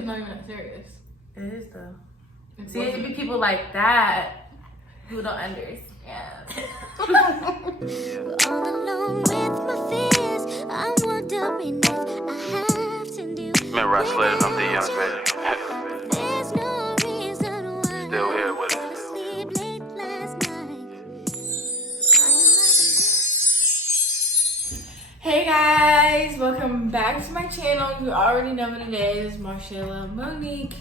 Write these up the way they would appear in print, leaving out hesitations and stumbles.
It's not even that serious. It is though. See, it be people like that who don't understand. All alone with my fears, I'm wondering if I have to do. Man, Marshayla, I'm the young baby. There's no reason why. Still here with I it. sleep late last night. Hey guys, welcome back to my channel. You already know what it is. Marshayla Monique.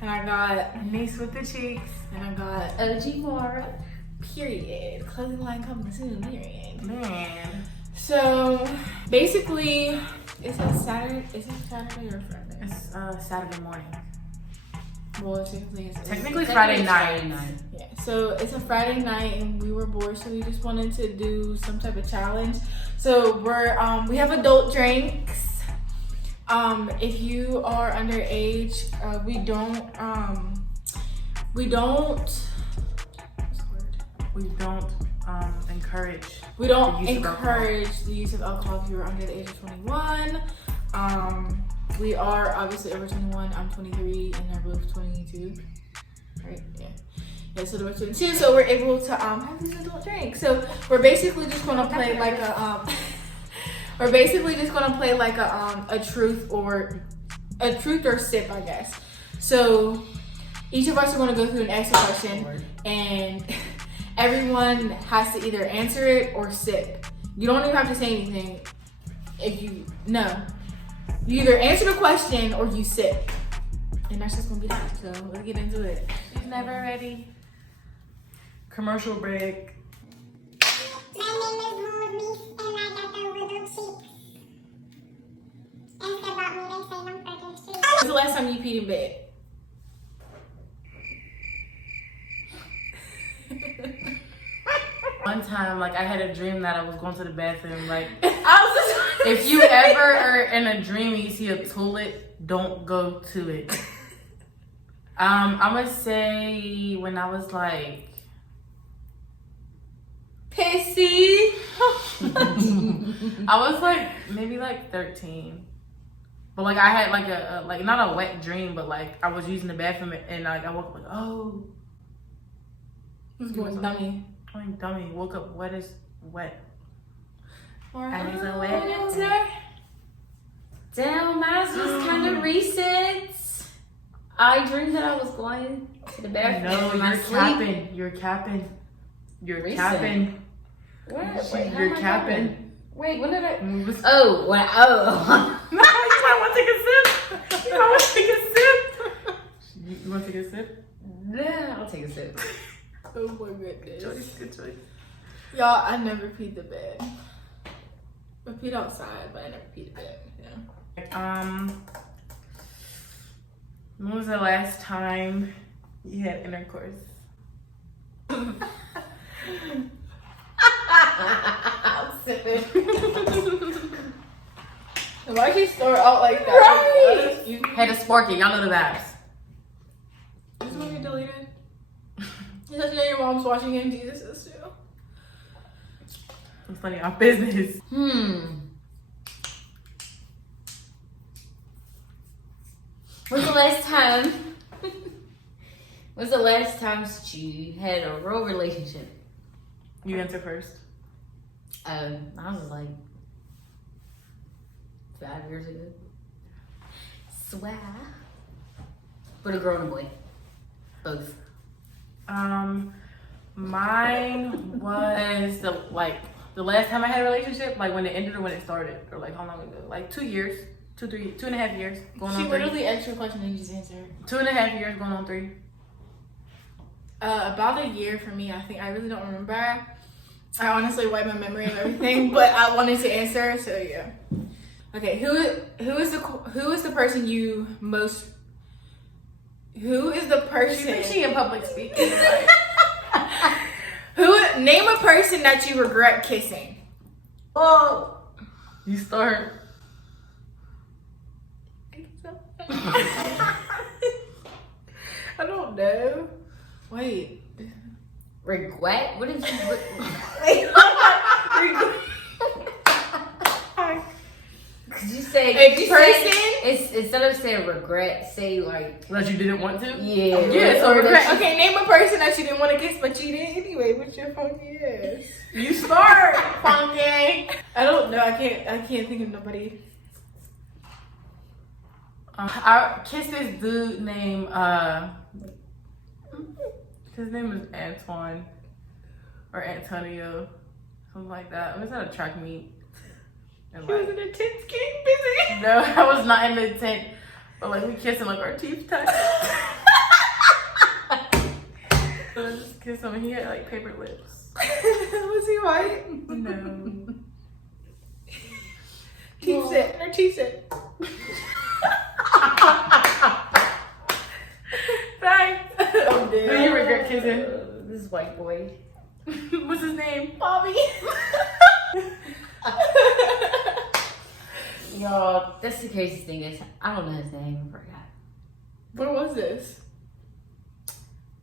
And I got Niece with the cheeks. and I got OG Mara. Period. Clothing line coming soon. Period. Man. So basically, it's a Saturday. Is it Saturday or Friday? It's Saturday morning. Well, technically Technically Friday night. Yeah. So it's a Friday night, and we were bored, so we just wanted to do some type of challenge. So we have adult drinks. If you are underage, we don't encourage the use of alcohol if you're under the age of 21. We are obviously over 21. I'm 23 and they're both 22. Right? Yeah, so they're 22. So we're able to have these adult drinks. So we're basically just gonna play like a a truth or sip, I guess. So each of us are gonna go through and ask a question, and everyone has to either answer it or sip. You don't even have to say anything. You either answer the question or you sip, and that's just gonna be that. So let's get into it. She's never ready. Commercial break. My name is Monique and I got the little cheeks. Ask about me, they say I'm pretty sweet. When's the last time you peed in bed? One time, like, I had a dream that I was going to the bathroom. Like, I was if you ever are in a dream and you see a toilet, don't go to it. I'm gonna say when I was like pissy. I was like maybe like 13, but like I had like a like not a wet dream, but like I was using the bathroom and like I woke up like, oh, Who's going dummy? I'm dummy. Woke up wet as wet. And it's a wet. Damn, mine was kind of recent. I dreamed that I was going to the bathroom. No, in my you're sleep. capping. You're capping. You're Recent? capping. What? Wait, how You're am I capping. Wait, when did I? No, you Oh, when oh. might want to take a sip. You might want to take a sip. You want to take a sip? Yeah, I'll take a sip. Oh my goodness. Good choice. Y'all, I never peed the bed. I peed outside, but I never peed the bed. Yeah. When was the last time you had intercourse? I'm sipping. Why'd you start out like that? Right. You Hey, the Sparky, y'all know the vibes. this one get deleted. You said your mom's watching him. Jesus is too. It's funny, our business. When's the last time since you had a real relationship? You answer first. I was like 5 years ago. Swear. But a girl and a boy. Both. Mine was the last time I had a relationship, like when it ended or when it started, or like how long ago? Like 2 years, 2.5 years, going She on 3. literally asked you a question and you just answered. 2.5 years, going on 3. About a year for me. I think I really don't remember. I honestly wiped my memory of everything, but I wanted to answer, so yeah. Okay, who is the person you most? Who is the person? She in public speaking. Like, Name a person that you regret kissing. oh, you start. I don't know. Wait. Regret? What did you? Could you say A person It's instead of saying regret, say like That you didn't want to? yeah. Yeah, so or regret. that Okay, name a person that you didn't want to kiss, but you did anyway. What's your funky ass? You start, funky. I don't know. I can't think of nobody. I kissed this dude named his name is Antoine or Antonio, something like that. I was at a track meet. And He was in a tent getting busy. no, I was not in the tent, but like we kissed and like our teeth touched. So I just kissed him and he had like paper lips. Was he white? No. Teeth set. Her teeth set. Thanks. I'm Do you dead. regret kissing? this white boy. What's his name? Bobby. Y'all, that's the craziest thing is I don't know his name. I forgot. Where was this?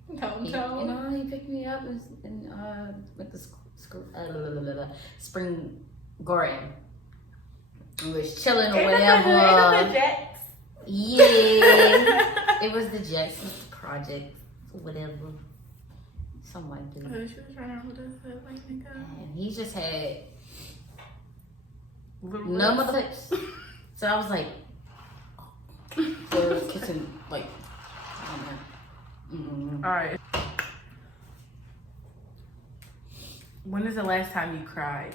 He, Downtown. he picked me up with the spring garden. We was chilling or whatever. Yeah, it was the Jets, it was the project, whatever. Someone did. Oh, she was trying to hold us up like nigga. And he just had Little no lips. mother lips. So I was like, so it was kissing, like, I don't know. All right. When is the last time you cried?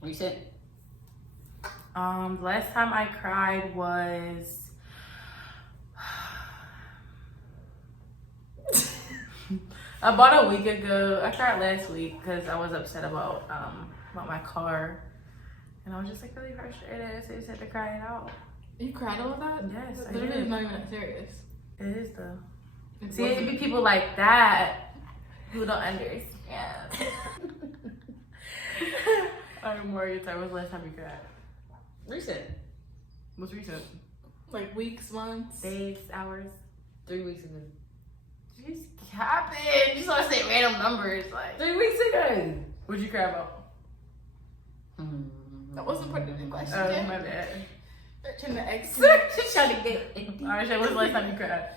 What you said? The last time I cried was about a week ago. I cried last week because I was upset about my car, and I was just like really frustrated. So I just had to cry it out. You cried over that? Yes, I Literally, did. it's not even that serious. It is though. It See, it'd wasn't. be people like that who don't understand. I'm more tired. When's the last time you cried? Recent. What's recent? Like weeks, months. Days, hours? 3 weeks ago. Just capping. You just want to say random numbers. Like, 3 weeks ago. what'd you cry about? That wasn't put in the question. Oh, my bad. Searching the X. She's trying to get Alright, Shay, when's the last time you cried?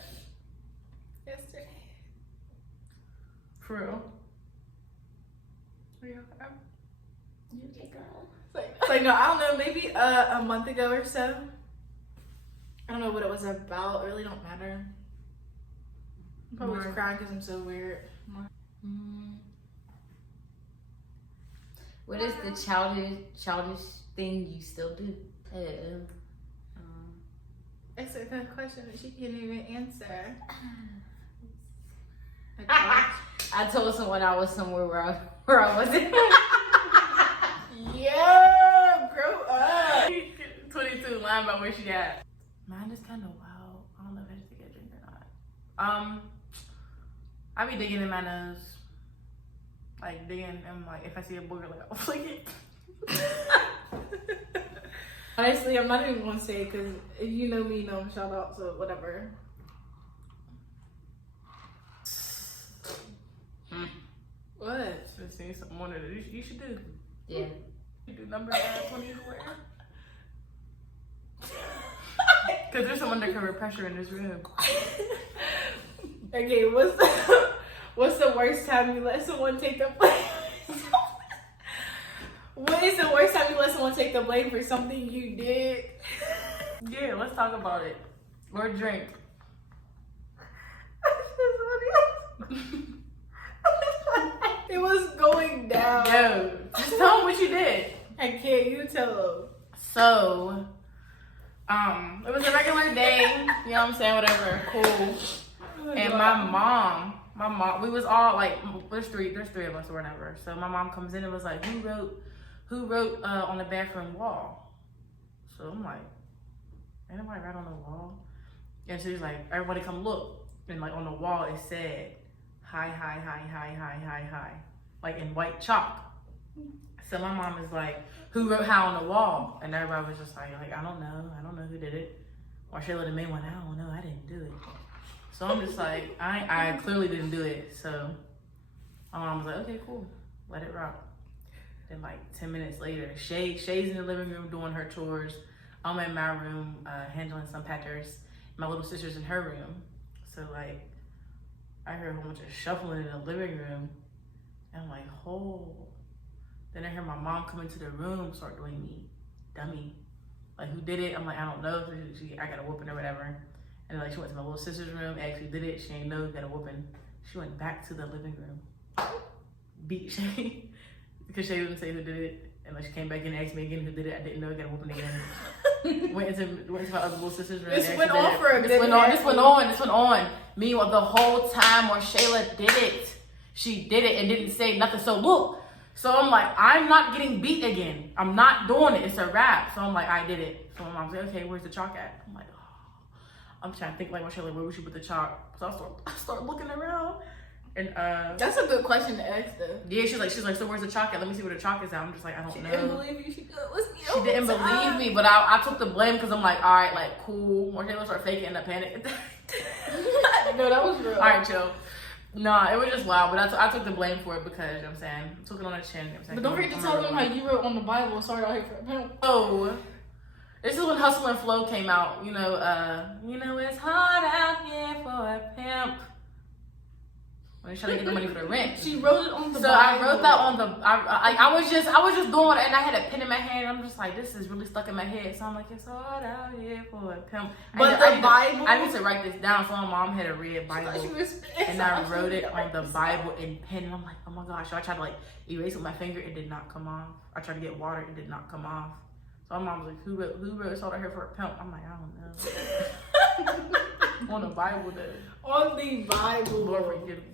Yesterday. For real? It's like, no, I don't know, maybe a month ago or so. I don't know what it was about. It really don't matter. I'm probably just crying because I'm so weird. What is the childish thing you still do? It's a good question that she can't even answer. I told someone I was somewhere where I wasn't. Yeah, grow up. 22, lying about where she at. Mine is kind of wild. I don't know if I should take a drink or not. I be digging in my nose. Like digging and like if I see a booger, like I'll flick it. Honestly, I'm not even gonna say it because if you know me, you know I'm shout out, so whatever. What? Just seeing something on it that you should do. Yeah. You do number 20 to wear. Because there's some undercover pressure in this room. Okay, what's the worst time you let someone take the blame? What is the worst time you let someone take the blame for something you did? Yeah, let's talk about it. Or drink. It was going down. Yo, just tell them what you did. I can't. You tell them. So, it was a regular day. You know what I'm saying? Whatever. Cool. And my mom, we was all like, there's three of us or whatever. So my mom comes in and was like, who wrote on the bathroom wall? So I'm like, ain't nobody write on the wall. And she's like, everybody come look. And like on the wall it said, hi, hi, hi, hi, hi, hi, hi. Like in white chalk. So my mom is like, who wrote how on the wall? And everybody was just like I don't know who did it. Marshayla the main one, I don't know, I didn't do it. So I'm just like, I clearly didn't do it. So my mom was like, okay, cool, let it rock. Then like 10 minutes later, Shay's in the living room doing her chores. I'm in my room handling some pactors. My little sister's in her room. So like, I heard a whole bunch of shuffling in the living room. And I'm like, oh. Then I hear my mom come into the room, start doing me dummy. Like, who did it? I'm like, I don't know. I got a whooping or whatever. And then, like, she went to my little sister's room, asked who did it. She ain't know, got a whooping. She went back to the living room, beat Shay, because Shay didn't say who did it. And like, she came back and asked me again who did it. I didn't know, got a whooping again. went into my other little sister's room. This went on for a This went on. Meanwhile, the whole time Marshayla did it, she did it and didn't say nothing. So look. So I'm like, I'm not getting beat again. I'm not doing it. It's a wrap. So I'm like, I did it. So my mom's like, okay, where's the chalk at? I'm like, oh. I'm trying to think like Marshayla, where would you put the chalk? So I start looking around. And that's a good question to ask though. Yeah, she's like, so where's the chalk at? Let me see where the chalk is at. I'm just like, I don't know. She didn't believe you. She didn't believe me, but I took the blame because I'm like, all right, like cool. Marshayla started faking and I panicked. No, that was real. All right, chill. Nah, it was just wild, but I took the blame for it because, you know what I'm saying, I took it on the chin. You know but don't forget to tell them how you wrote on the Bible, sorry out here for a pimp. Oh, this is when Hustle and Flow came out. You know, it's hard out here for a pimp. When he's trying to get the money for the rent. She wrote it on the Bible. I wrote that on the, I was just doing it, and I had a pen in my hand, and I'm just like, this is really stuck in my head. So I'm like, it's hard out here for a pimp. But the Bible? I need to write this down. So my mom had a red Bible, and I wrote it on the Bible in pen, and I'm like, oh my gosh. So I tried to like erase with my finger, it did not come off. I tried to get water, it did not come off. So my mom was like, who wrote it's hard out here for a pimp? I'm like, I don't know. On the Bible though. On the Bible. Lord forgive me.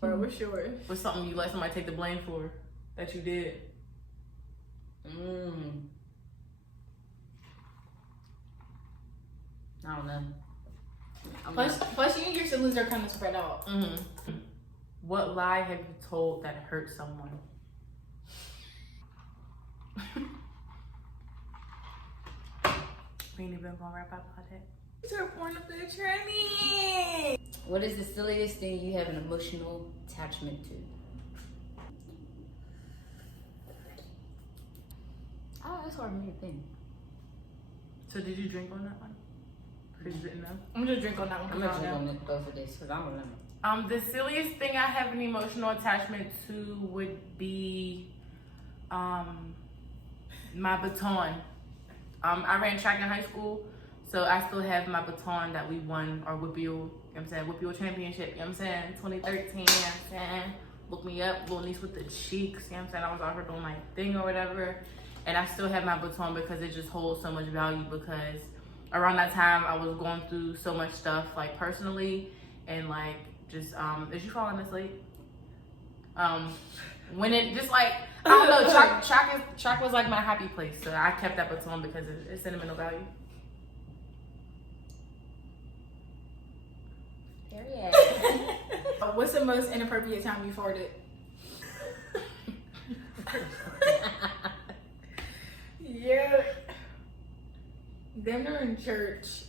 We're sure. What's something you let somebody take the blame for that you did? I don't know. Plus, you and your siblings are kind of spread out. What lie have you told that hurt someone? We ain't even gonna wrap up about that. It's our point of the journey. What is the silliest thing you have an emotional attachment to? Oh, that's hard for me to think. So did you drink on that one? Because you didn't know? I'm gonna drink on that one. I'm gonna drink on it though for this because I don't know. The silliest thing I have an emotional attachment to would be my baton. I ran track in high school, so I still have my baton that we won our Whippeal, you know what I'm saying, Whippeal championship, you know what I'm saying, 2013, you know what I'm saying. Look me up, little niece with the cheeks, you know what I'm saying. I was out here doing my thing or whatever. And I still have my baton because it just holds so much value, because around that time I was going through so much stuff, like personally, and like just is you falling asleep? When it just like, I don't know, track was like my happy place, so I kept that baton because it's sentimental value. Period. What's the most inappropriate time you farted? Yeah. Dinner in church.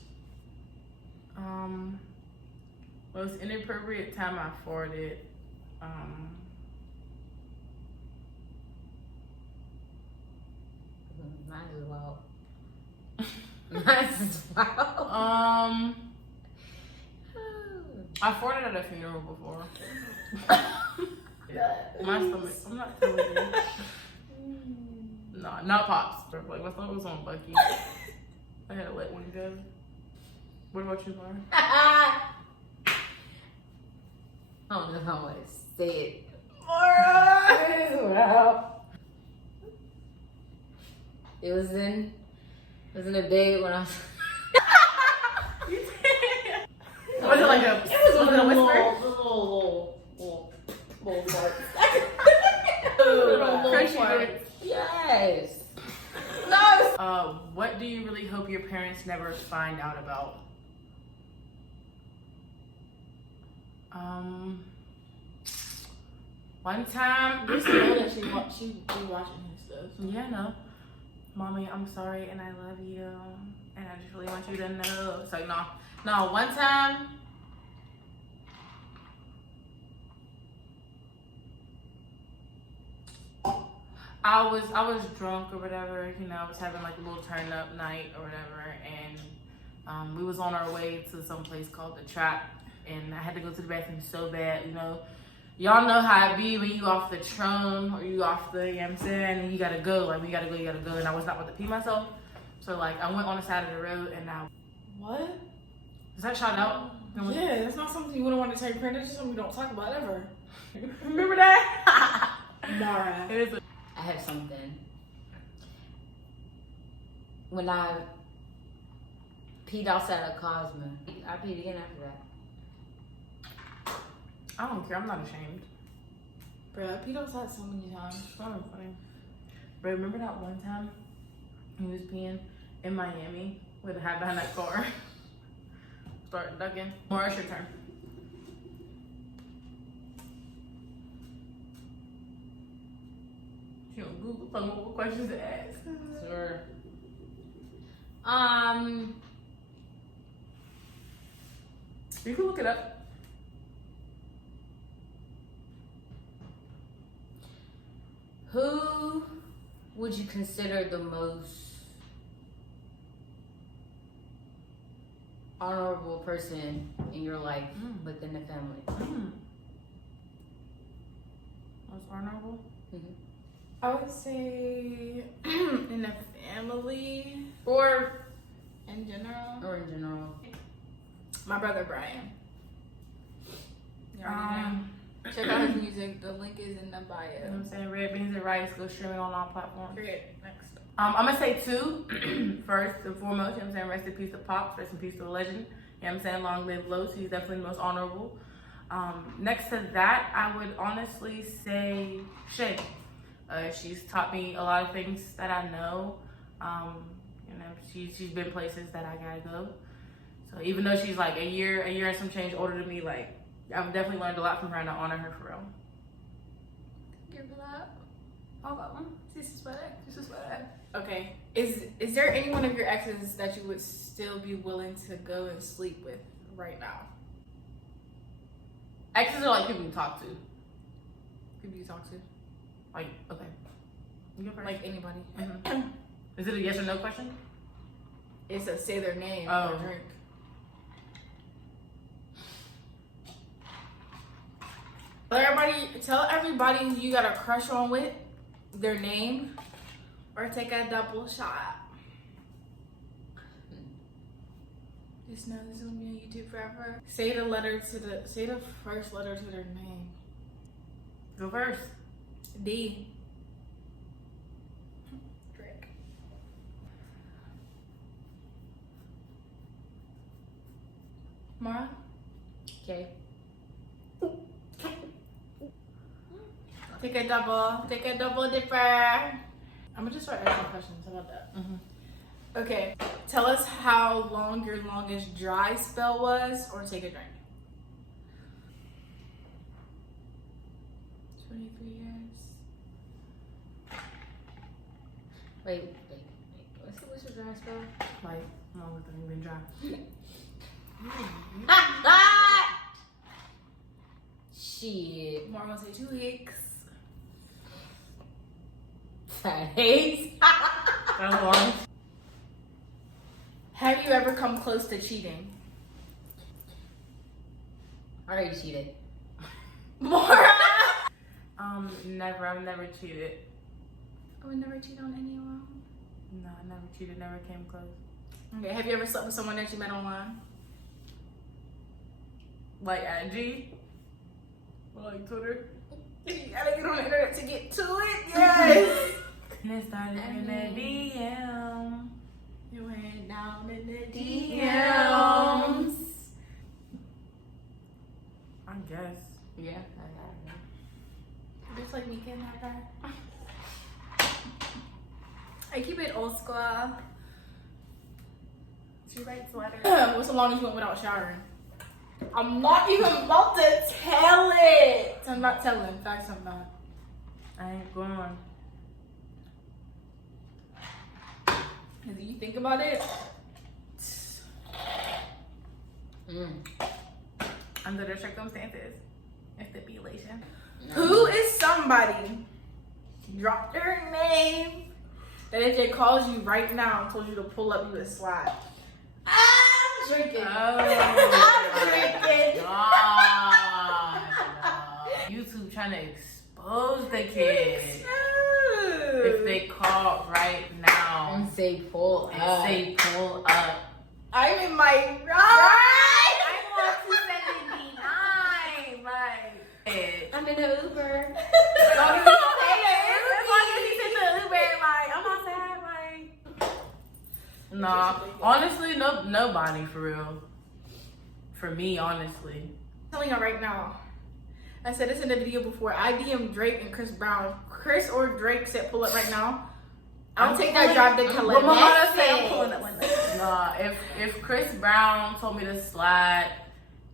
Most inappropriate time I farted. Mine is wild. Mine is wild. I farted at a funeral before. My stomach, I'm not telling you. No, not Pops. Like, my stomach was on Bucky. I had to let one go. What about you, Lauren? I don't know how I say it. Wow. It was in a day when I was. Was it like a? It was it a whisper? Little fart. Crunchy fart. Yes. No. What do you really hope your parents never find out about? One time. Just know that she be watching his stuff. Yeah, no. Mommy, I'm sorry and I love you. And I just really want you to know. It's like, no, one time. I was drunk or whatever, you know, I was having like a little turn up night or whatever, and we was on our way to some place called The Trap, and I had to go to the bathroom so bad, you know. Y'all know how it be when you off the Tron or you off the, you know what I'm saying, and you gotta go, like, you gotta go, and I was not about to pee myself. So, like, I went on the side of the road, and I... What? Is that shot out? Yeah, that's not something you wouldn't want to tell your friend. That's just something we don't talk about ever. Remember that? Mara. It is I have something. When I peed outside of Cosmo, I peed again after that. I don't care, I'm not ashamed. Bro, I peed outside so many times. It's not funny. But remember that one time he was peeing in Miami with a hat behind that car? Start ducking. More, it's your turn. She don't Google some more questions to ask. Sure. You can look it up. Who would you consider the most honorable person in your life within the family? Most honorable? I would say in the family Or in general. Or in general? My brother Brian. You already know. Check out his music. The link is in the you know bio. what I'm saying? Red Beans and Rice, go streaming on all platforms. Great. Next. I'm gonna say two. First and foremost, you know what I'm saying? Rest in peace to Pops, rest in peace to the legend. You know what I'm saying? Long live Los, he's definitely the most honorable. Next to that, I would honestly say Shay. She's taught me a lot of things that I know. You know, she's been places that I gotta go. So even though she's like a year and some change older than me, like I've definitely learned a lot from her, and I honor her for real. Give it up. This is better. Okay. Is there any one of your exes that you would still be willing to go and sleep with right now? Exes are like people you talk to. People you talk to? Like, okay. You go first. Like anybody. Is it a yes or no question? It's a say their name Oh. or drink. Tell everybody who you got a crush on with their name, or take a double shot. Just know this is gonna be on YouTube forever. Say the first letter to their name. Go first. D. Drink. Mara? Okay. Take a double dipper. I'm gonna just start asking questions. How about that? Okay. Tell us how long your longest dry spell was, or take a drink. 23 years. Wait. What's your dry spell? Like, no, with them been dry. Shit. More gonna say 2 weeks. Hey. That's long. Have you ever come close to cheating? I already cheated. Mara! Never. I've never cheated. I would never cheat on anyone. No, I never cheated. Never came close. Okay. Have you ever slept with someone that you met online? Like IG? Or like Twitter? You gotta get on the internet to get to it. Yes. And it started in the DM. You went down in the DMs. I guess. Yeah. Just like me getting that guy. I keep it old school. She writes letters. What's the longest you went without showering? I'm not even about to tell it. I'm not telling. In fact, I'm not. I ain't going on. Cause you think about it. Under the circumstances, it's stipulation. Who is somebody dropped her name. That if they calls you right now and told you to pull up, you would slide. I'm drinking. I'm drinking. God. YouTube trying to expose the kids. If they call right now And say pull and up. say pull up. I'm in my ride. I want 279. Like, I'm in the Uber. Nah, honestly, nobody for real. For me, honestly. I'm telling y'all right now. I said this in the video before. I DM Drake and Chris Brown. Chris or Drake said pull up right now. I'll take that drive to Cali. What my mother say? I'm pulling up one day. Nah, if Chris Brown told me to slide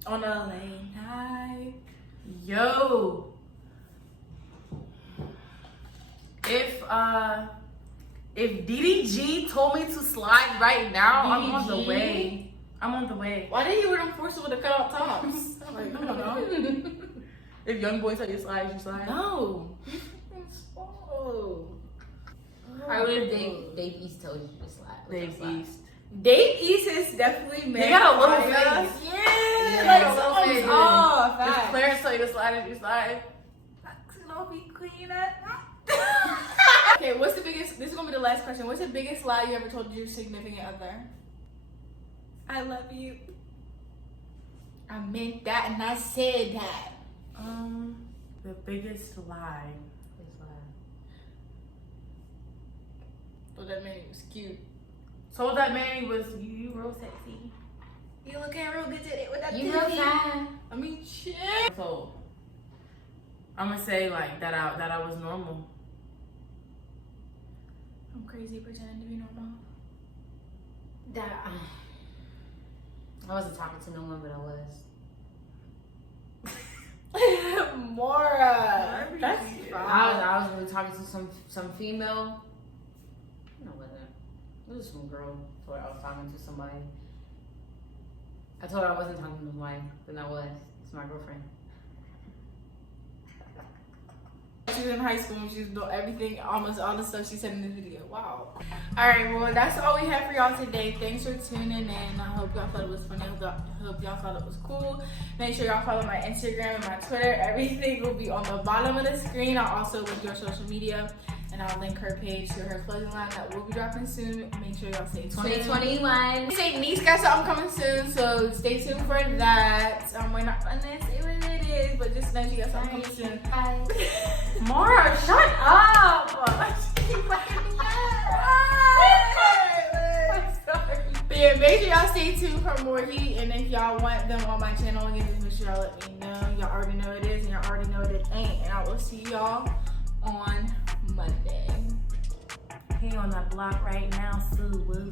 On a late night. yo, if DDG told me to slide right now, I'm on the DDG? way. I'm on the way. Why did he wear them forcible to cut out tops? Like, I don't know. If young boy tell you to slide, you slide. No. Oh. I would have think Dave East told you to slide. Dave East. Dave East is definitely mad. He got a little fire. face. Yeah, Yeah, like a little something's face. off. If Facts. Clarence tell you to slide, you slide. That's gonna be clean at Okay, what's the biggest? This is gonna be the last question. What's the biggest lie you ever told your significant other? I love you. I meant that, and I said that. The biggest lie. So that man was cute. Told that man he was you real sexy. You looking real good today with that You real titty. fine. I mean, shit. So I'm gonna say like that I was normal. I'm crazy pretending to be normal. That I wasn't talking to no one, but I was. Mora. That's fine. I was really talking to some female. No, wasn't. It was some girl. I told her I was talking to somebody. I told her I wasn't talking to somebody, then I was. It's my girlfriend. She was in high school and she was doing everything, almost all the stuff she said in the video. Wow. Alright, well, that's all we have for y'all today. Thanks for tuning in. I hope y'all thought it was funny. I hope y'all thought it was cool. Make sure y'all follow my Instagram and my Twitter. Everything will be on the bottom of the screen. I'll also link your social media. And I'll link her page to her clothing line that will be dropping soon. Make sure y'all stay tuned. 2021. Say Niece got something coming soon, so stay tuned for that. We're not gonna say what it is, but just know she got something coming soon. Bye. Mara, shut up! But yeah, make sure y'all stay tuned for more heat, and if y'all want them on my channel again, just make sure y'all let me know. Y'all already know it is, and y'all already know it ain't. And I will see y'all on Monday. He on that block right now, Sue.